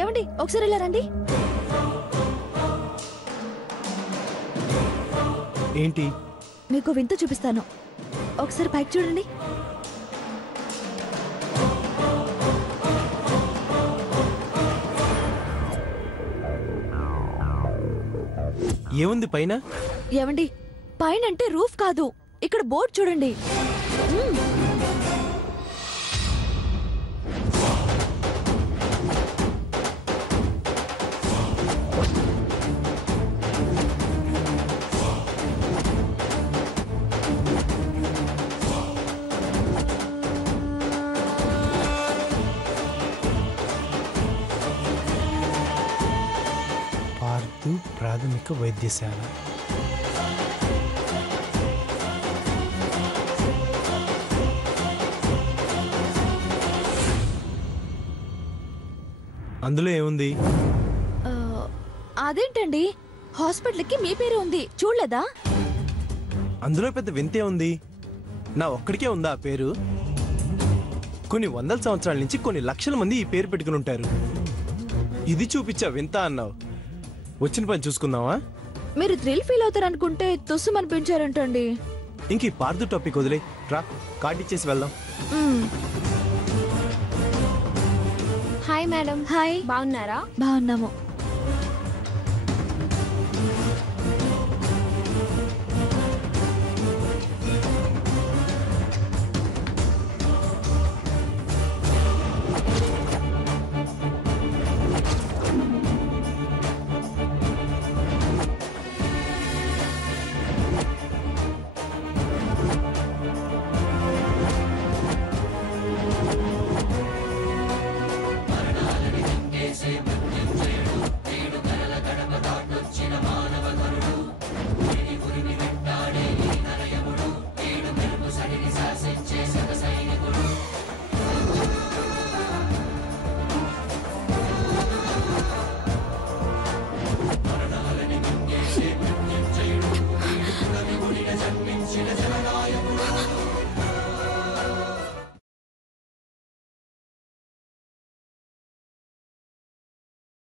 ఏమండి ఒకసారి ఇలా రండి. ఏంటి? మీకు వింత చూపిస్తాను, ఒకసారి పైకి చూడండి. ఏముంది పైన? ఏమండి పైన అంటే రూఫ్ కాదు, ఇక్కడ బోర్డు చూడండి. పార్థు ప్రాథమిక వైద్యశాల. అందులో ఏముంది? అదేంటండి, హాస్పిటల్కి మీ పేరు ఉంది, చూడలేదా? అందులో పెద్ద వింతే ఉంది. నా ఒక్కడికే ఉందా ఆ పేరు? కొన్ని వందల సంవత్సరాల నుంచి కొన్ని లక్షల మంది ఈ పేరు పెట్టుకుని ఉంటారు. ఇది చూపించా వింత అన్నావు. వచ్చిన పని చూసుకుందామా? మీరు థ్రిల్ ఫీల్ అవుతారనుకుంటే తుస్సుమనిపించారంటండి. ఇంక ఈ పార్థు టాపిక్ వదిలే, రా కార్డు ఇచ్చేసి వెళ్దాం. Hi madam. హాయ్. బాగున్నారా? బాగున్నాము.